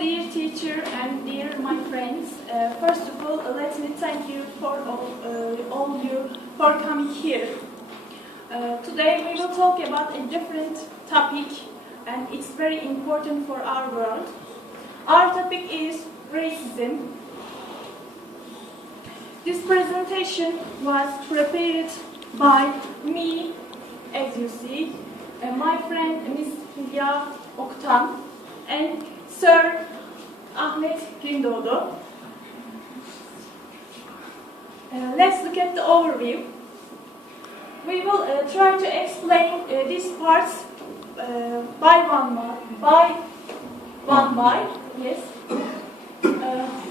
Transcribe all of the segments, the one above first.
dear teacher and dear my friends. First of all, let me thank you for all you for coming here. Today we will talk about a different topic, and it's very important for our world. Our topic is racism. This presentation was prepared by me, as you see, my friend Miss Hülya OKUTAN, and Sir Ahmet GÜNDOİDU. Let's look at the overview. We will try to explain these parts by one. Yes.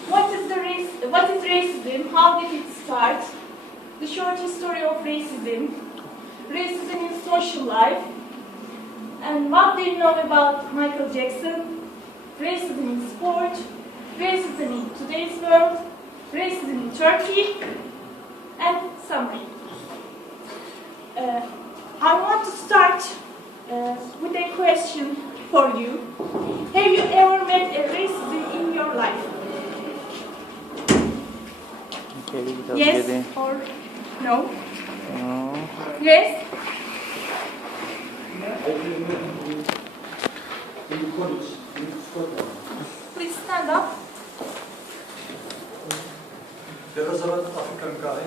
What is racism? How did it start? The short history of racism. Racism in social life. And what do you know about Michael Jackson? Racism in sport, racism in today's world, racism in Turkey, and summary. I want to start with a question for you. Have you ever met a racism in your life? Yes or no? No. Yes? In college, in Scotland. Please stand up. There was an African guy,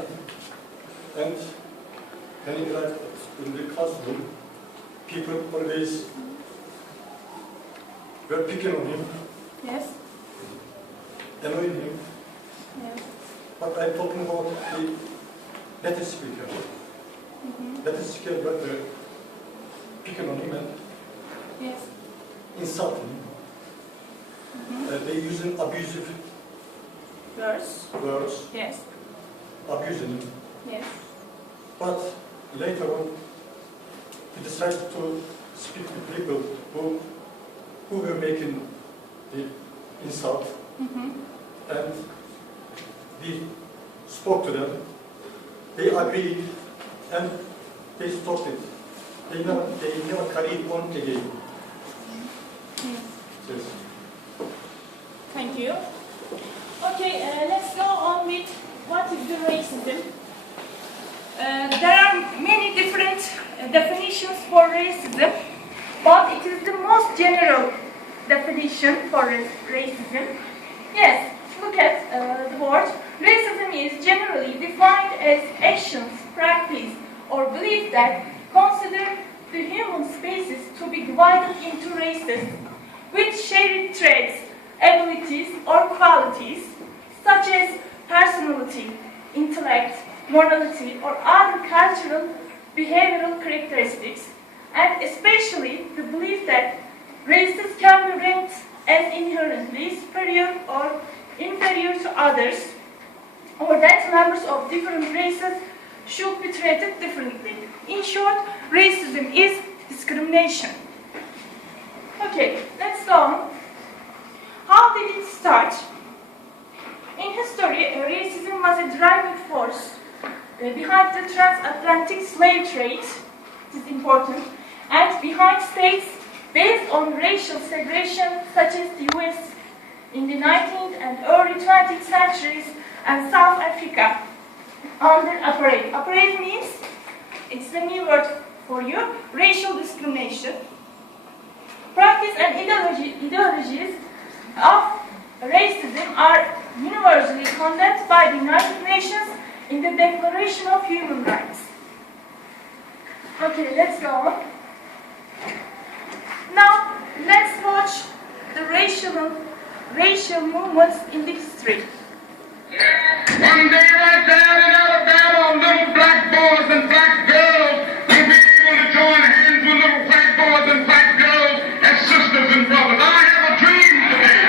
and when he arrived in the classroom, people always were picking on him, Yes. annoying him. Yes. But I'm talking about the native speaker. Native speaker were picking on him and Yes. insulting. They using abusive words, Yes. abusing him. Yes. But later on, he decided to speak to people who were making the insult, and he spoke to them. They agreed, and they stopped it. They never carried on again. Yes. Thank you. Okay, let's go on with what is the racism. There are many different definitions for racism, but it is the most general definition for racism. Yes, look at the board. Racism is generally defined as actions, practice, or belief that consider the human species to be divided into races with shared traits, abilities, or qualities, such as personality, intellect, morality, or other cultural behavioral characteristics, and especially the belief that races can be ranked as inherently superior or inferior to others, or that members of different races should be treated differently. In short, racism is discrimination. Okay, let's go on. How did it start? In history, racism was a driving force behind the transatlantic slave trade, it is important, and behind states based on racial segregation such as the US in the 19th and early 20th centuries and South Africa under apartheid. Apartheid means, it's a new word for you, racial discrimination. Practice and ideologies of racism are universally condemned by the United Nations in the Declaration of Human Rights. Okay, let's go on. Now, let's watch the racial movements in the history. One day right down in Alabama, little black boys and black girls will be able to join hands with little white boys and white girls as sisters and brothers. I have a dream today.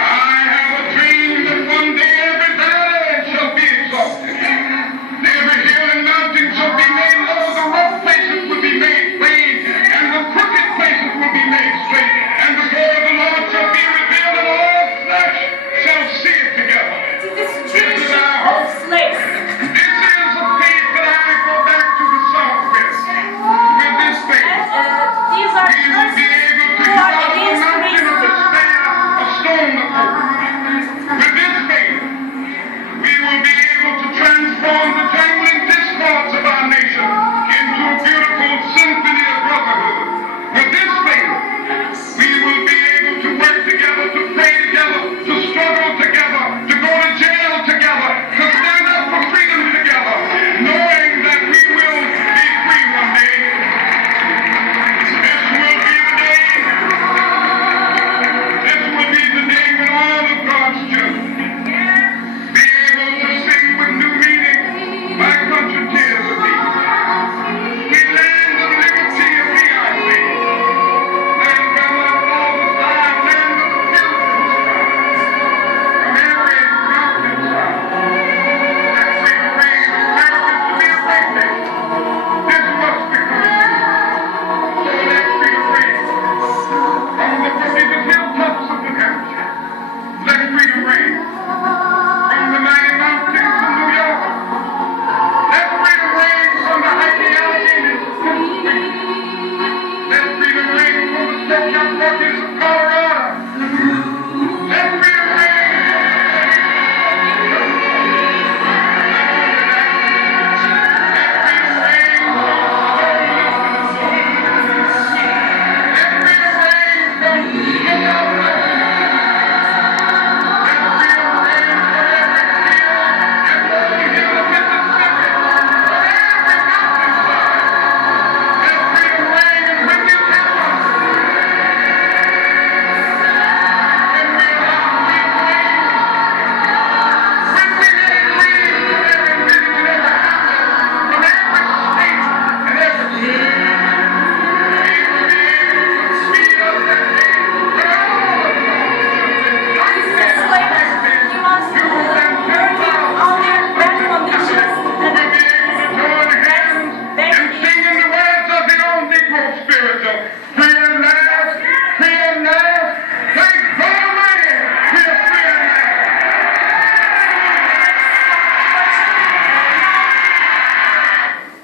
I have a dream that one day every valley shall be exalted. Every hill and mountain shall be made low, the rough places will be made plain, and the crooked places will be made straight, and the glory of the Lord shall be revealed, and all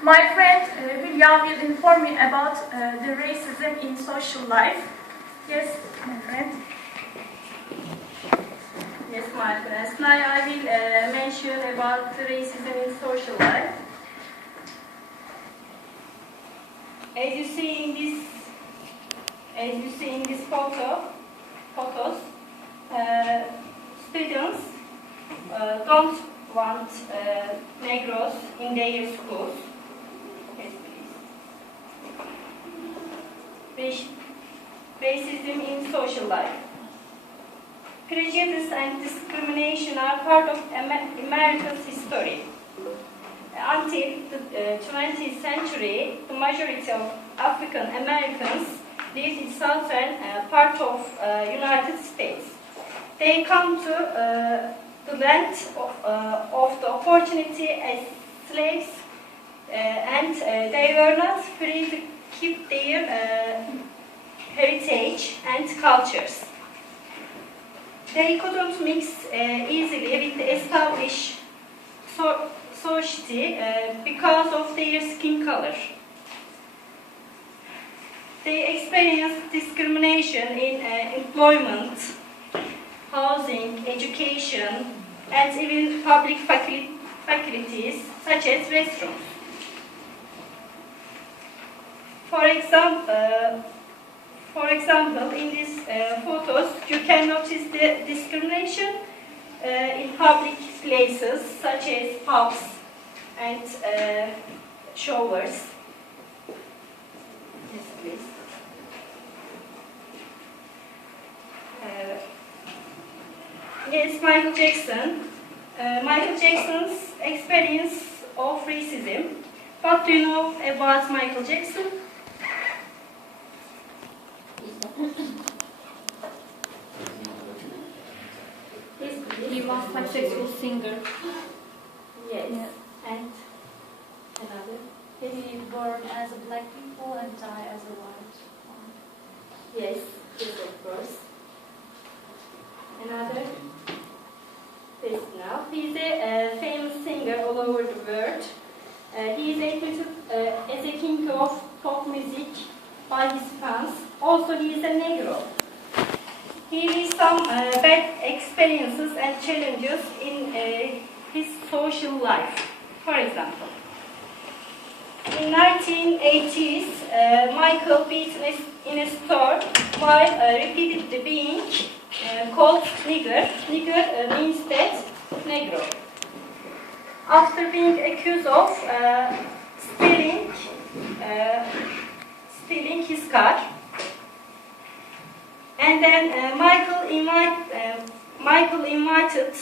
My friend Hülya will inform me about the racism in social life. Yes, my friend. Yes, my friends. Now I will mention about racism in social life. As you see in this photos, students don't want Negroes in their schools. Yes, please. Racism in social life. Prejudice and discrimination are part of American history. Until the 20th century, the majority of African Americans lived in southern part of United States. They come to the land of the opportunity as slaves, and they were not free to keep their heritage and cultures. They couldn't mix easily with the established society because of their skin color. They experienced discrimination in employment, housing, education, and even public facilities such as restrooms. For example, in these photos, you can notice the discrimination in public places such as pubs and showers. Yes, please. Yes, Michael Jackson. Michael Jackson's experience of racism. What do you know about Michael Jackson? He was bisexual singer. Yes. And another? He born as a black people and die as a white one. Yes, yes, of course. Another? This now. He's a famous singer all over the world. He is admitted as a king of pop music by his fans. Also, he is a Negro. He has some bad experiences and challenges in his social life. For example, in 1980s, Michael beat in a store while repeatedly being called nigger. Nigger means that Negro. After being accused of stealing his car, and then Michael invited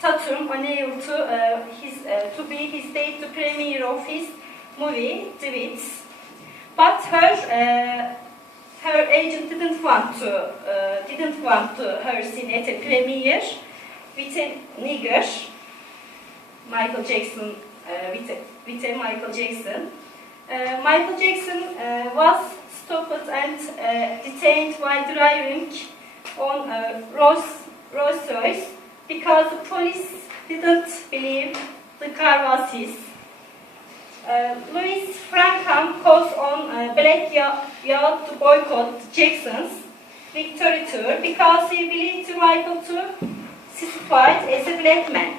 Tatum O'Neill to be his date to premiere of his movie DeWitt's, but her agent didn't want her seen at a premiere with a nigger, Michael Jackson, with a Michael Jackson. Michael Jackson was stopped and detained while driving on Rolls-Royce because the police didn't believe the car was his. Louis Frankham calls on Black Youth to boycott Jackson's victory tour because he believed Michael to sissified as a black man.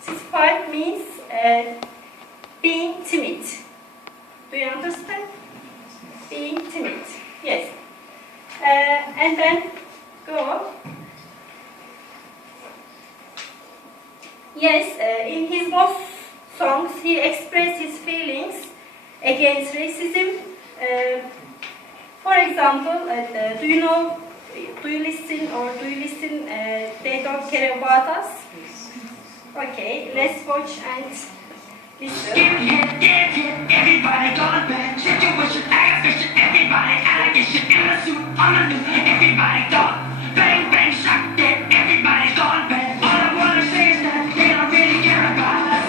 Sissified means being timid. Do you understand? Being timid. Yes. And then go on. Yes, in his most songs, he expressed his feelings against racism. For example, do you listen, They Don't Care About Us? Okay, let's watch and listen. Everybody gone back. Situation, action, everybody allegation in a suit on a new. Everybody gone. Bang, bang, shock, dead. Everybody's gone back. All I wanna say is that they don't really care about us.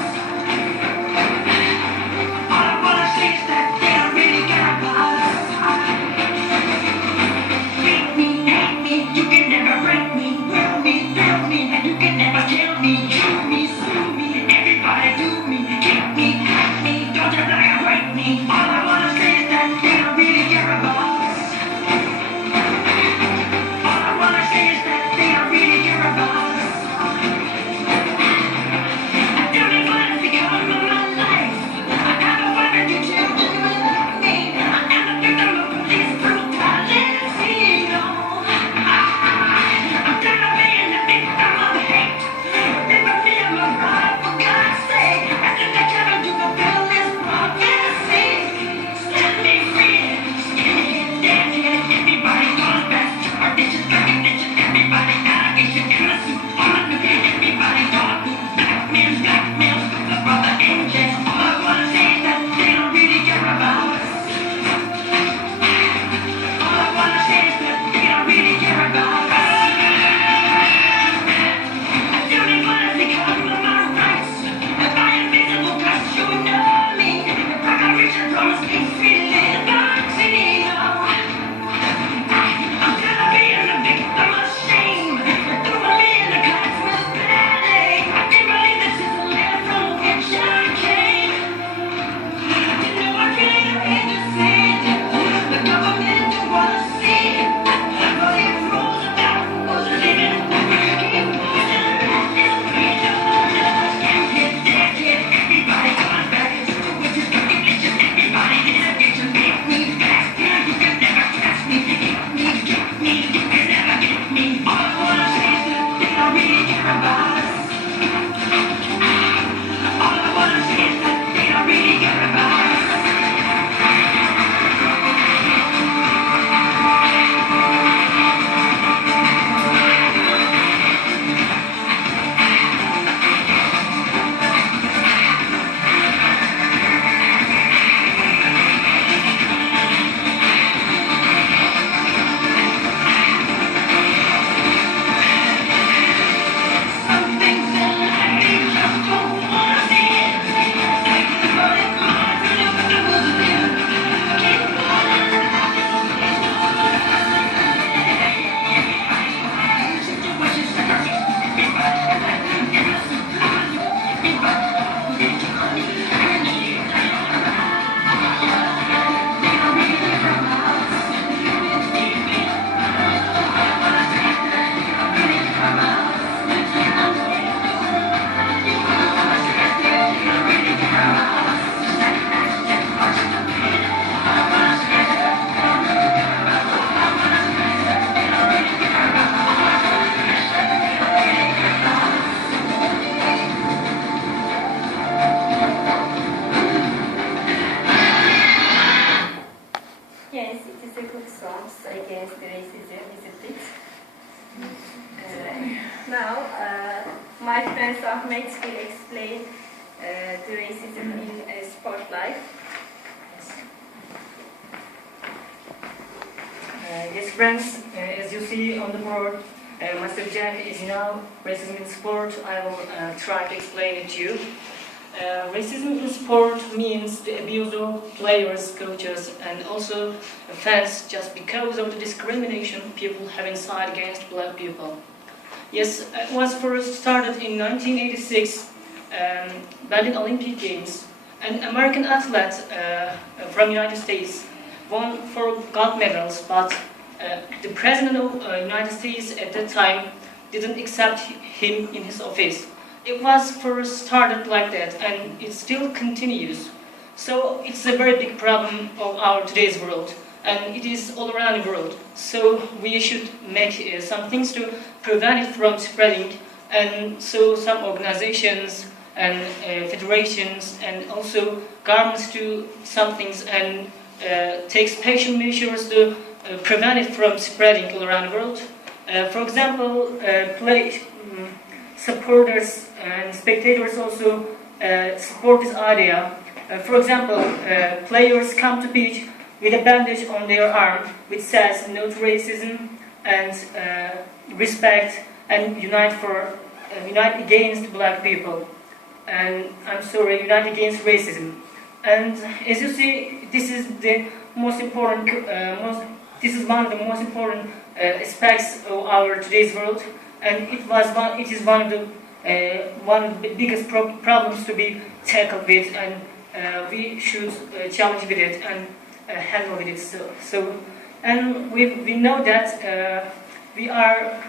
All I wanna say is that they don't really care about us. Hate me, you can never break me. Will me, thrill me, and you can never kill me. Kill me, sue me, everybody do me. Kick me, my friend Ahmet will explain the racism in sport life. Yes, friends, as you see on the board, my subject is now racism in sport. I will try to explain it to you. Racism in sport means the abuse of players, coaches, and also fans just because of the discrimination people have inside against black people. Yes, it was first started in 1986 by the Olympic Games. An American athlete from United States won 4 gold medals, but the president of United States at that time didn't accept him in his office. It was first started like that, and it still continues. So it's a very big problem of our today's world, and it is all around the world. So we should make some things to prevent it from spreading, and so some organizations and federations and also governments do some things and take special measures to prevent it from spreading all around the world. For example, supporters and spectators also support this idea. For example, players come to pitch with a bandage on their arm which says no to racism and respect and unite against black unite against racism. And as you see, this is the most important. This is one of the most important aspects of our today's world, and it is one of the biggest problems to be tackled with, and we should challenge with it and handle with it. And we know that we are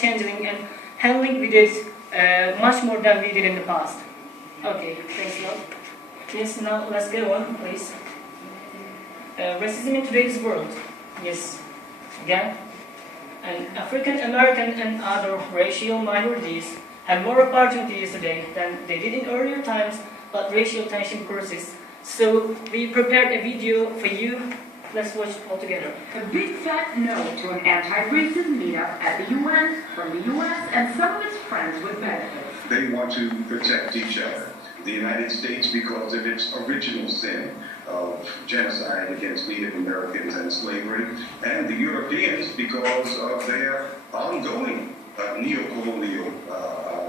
changing and handling with it much more than we did in the past. Okay, thanks a lot. Yes, now let's go on, please. Racism in today's world. Yes, again. And African American and other racial minorities have more opportunities today than they did in earlier times, but racial tension persists. So we prepared a video for you. Let's watch it all together. A big fat no to an anti-racist meetup at the UN from the US and some of its friends with benefits. They want to protect each other. The United States, because of its original sin of genocide against Native Americans and slavery, and the Europeans because of their ongoing neo-colonial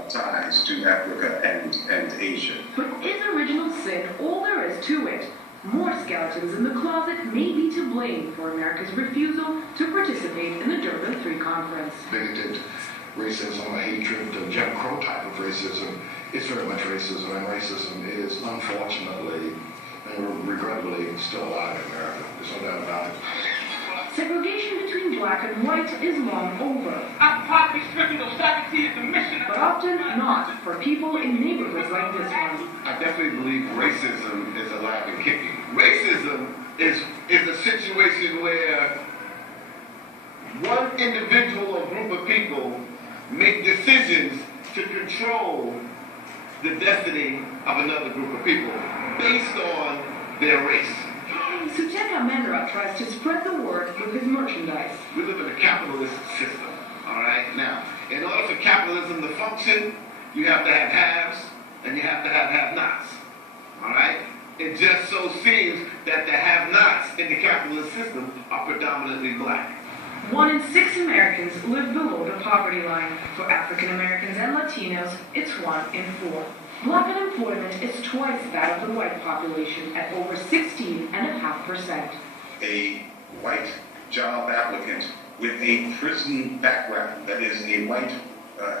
ties to Africa and Asia. But is original sin all there is to it? More skeletons in the closet may be to blame for America's refusal to participate in the Durban III conference. Bigoted racism, a hatred, the Jim Crow type of racism, it's very much racism, and racism is unfortunately and regrettably still alive in America. There's no doubt about it. Segregation between black and white is long over. But often not for people in neighborhoods like this one. I definitely believe racism is alive and kicking. Racism is a situation where one individual or group of people make decisions to control the destiny of another group of people based on their race. Suteka Mendra tries to spread the word with his merchandise. We live in a capitalist system, all right? Now, in order for capitalism to function, you have to have haves and you have to have have-nots, all right? It just so seems that the have-nots in the capitalist system are predominantly black. 1 in 6 Americans live below the poverty line. For African Americans and Latinos, it's 1 in 4. Black unemployment is twice that of the white population at over 16.5%. A white job applicant with a prison background, that is a white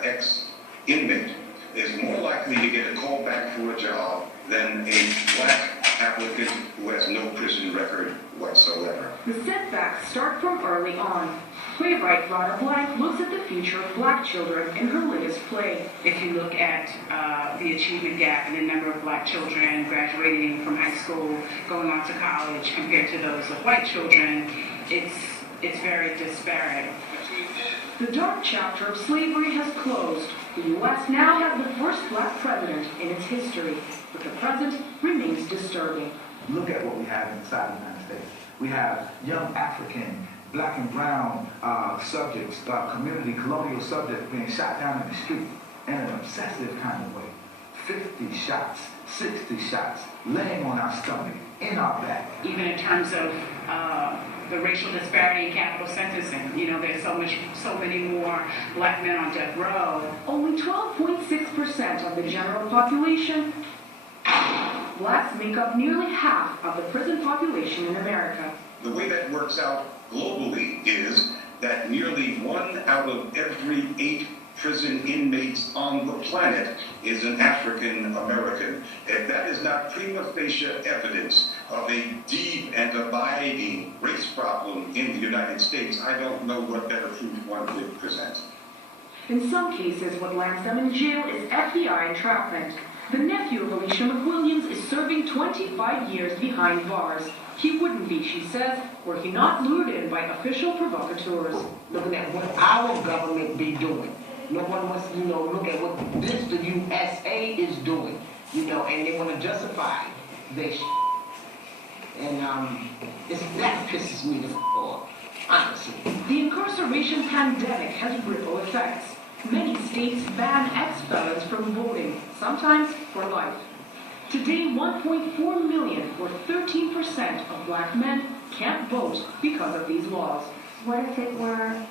ex-inmate, is more likely to get a call back for a job than a black applicant who has no prison record whatsoever. The setbacks start from early on. Playwright Rada Blank looks at the future of black children in her latest play. If you look at the achievement gap in the number of black children graduating from high school, going on to college, compared to those of white children, it's very disparate. The dark chapter of slavery has closed. The U.S. now has the first black president in its history, but the present remains disturbing. Look at what we have inside the United States. We have young African, black and brown subjects, community colonial subjects being shot down in the street. in an obsessive kind of way. 50 shots, 60 shots, laying on our stomach, in our back. Even in terms of the racial disparity in capital sentencing, you know, there's so many more black men on death row. Only 12.6% of the general population. Blacks make up nearly half of the prison population in America. The way that works out globally is that nearly 1 out of every 8 prison inmates on the planet is an African American. If that is not prima facie evidence of a deep and abiding race problem in the United States, I don't know what better proof one could present. In some cases, what lands them in jail is FBI entrapment. The nephew of Alicia McWilliams is serving 25 years behind bars. He wouldn't be, she says, were he not lured in by official provocateurs. Looking at what our government be doing. No one wants to, look at what the USA is doing, and they want to justify their And that pisses me the off, honestly. The incarceration pandemic has ripple effects. Many states ban ex-felons from voting, sometimes for life. Today, 1.4 million, or 13% of black men, can't vote because of these laws. What if it were,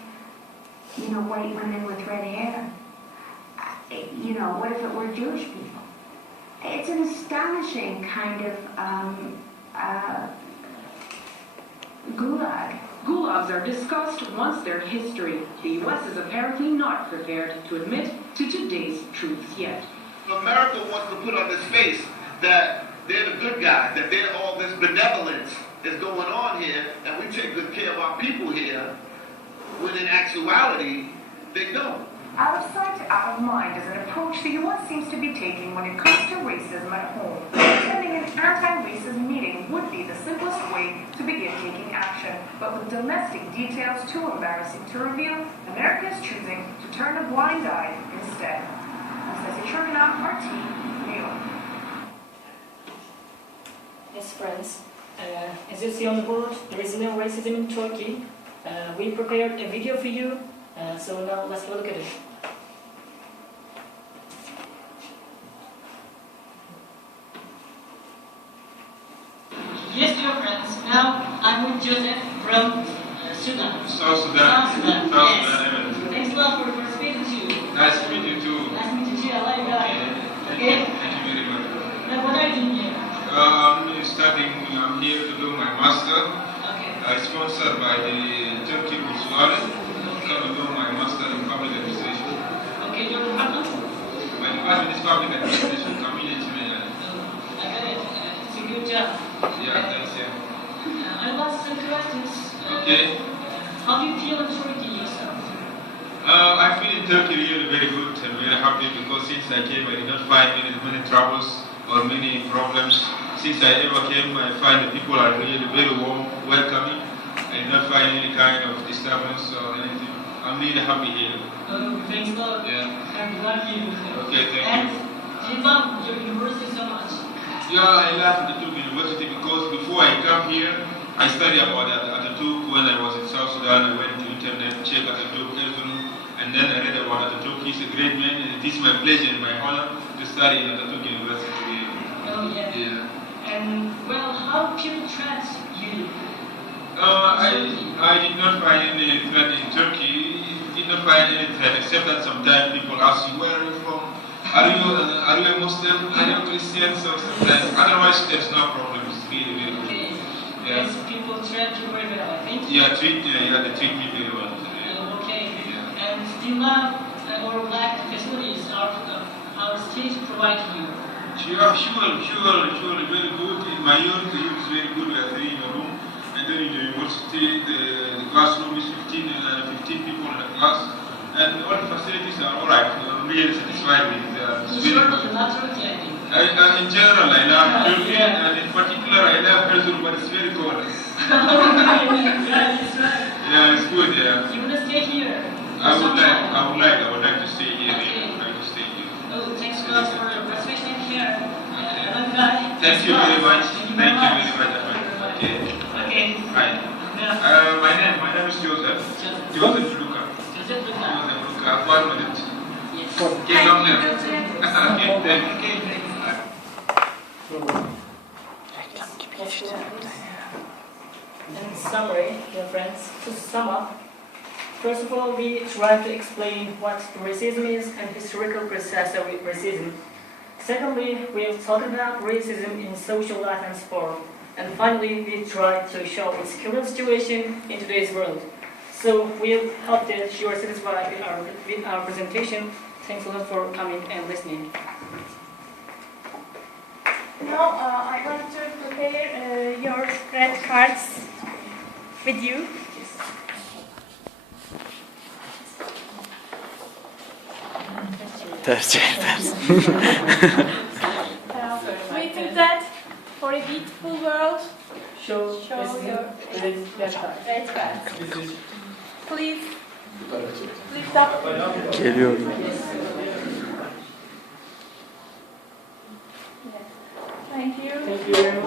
white women with red hair? What if it were Jewish people? It's an astonishing kind of gulag. Gulags are discussed once they're history. The U.S. is apparently not prepared to admit to today's truths yet. America wants to put on this face that they're the good guys, that they're all this benevolence is going on here, and we take good care of our people here, when in actuality, they don't. Out of sight, out of mind is an approach the U.S. seems to be taking when it comes to racism at home. Attending an anti-racism meeting would be the simplest way to begin taking action. But with domestic details too embarrassing to reveal, America is choosing to turn a blind eye instead. RT, New York. Yes, friends. As you see on the board, there is no racism in Turkey. We prepared a video for you, so now let's have a look at it. Yes, dear friends. Now I'm with Joseph from Sudan. South Sudan. Yes. Thanks a lot for speaking to you. Nice to meet you too. Nice to meet you too. I like that. Okay. Thank you very much. Now what are you doing here? I'm here to do my master. Sponsored by the Turkey Consulate. I'm going to do my master in public administration. Okay, your department? My department is public administration, community management. I got it. It's a good job. Yeah, thanks, yeah. I've got some questions. Okay. How do you feel in Turkey yourself? I feel in Turkey really very good and very happy because since I came I did not find many troubles or many problems. Since I ever came, I find the people are really very warm, welcoming. I did not find any kind of disturbance or anything. I'm really happy here. Thanks a lot. Yeah. I'm lucky. Okay, thank you. Do you love your university so much? Yeah, I love the Turk University because before I come here, I studied about Atatürk when I was in South Sudan. I went to internet, check Atatürk, and then I read about Atatürk. He's a great man, and it is my pleasure and my honor to study in Atatürk University. Oh, yeah. Yeah. And, well, how people treat you? I did not find any threat in Turkey. Did not find any threat, except that sometimes people ask you, where are you from? Are you a Muslim? Are you a Christian? So sometimes, otherwise there's no problem. It's really, really good. Okay. Yeah. Yes, people treat you very well, I think. Yeah, they treat me very well. Okay. Yeah. And still now, our black facilities our state provide you. Sure, very good. In my youth, it was very good. We are three in a room. And then in the university, the classroom is 15 people in the class. And all the facilities are alright. I'm really satisfied with it. You love Turkey, I think. In general, I love Turkey, and in particular, I love Erzurum, but it's very cold. Yeah, that's right. Yeah, it's good, yeah. You want to stay here? I would like to stay here. Okay. I would like to stay here. Oh, thanks a lot for your participation here. Bye. Thank you very much. Thank you very much. Okay. Okay. Hi. Yeah. My name is Joseph. Joseph Luca. Joseph Luca. Joseph Luca. 1 minute. Yes. In summary, dear friends, to sum up, first of all, we try to explain what racism is and historical process of racism. Secondly, we have talked about racism in social life and sport. And finally, we try to show its current situation in today's world. So we hope that you are satisfied with our presentation. Thanks a lot for coming and listening. Now I want to prepare your red cards with you. We think that for a beautiful world, show your red card. red cards. Please lift up. Geliyor. Thank you. Thank you very much.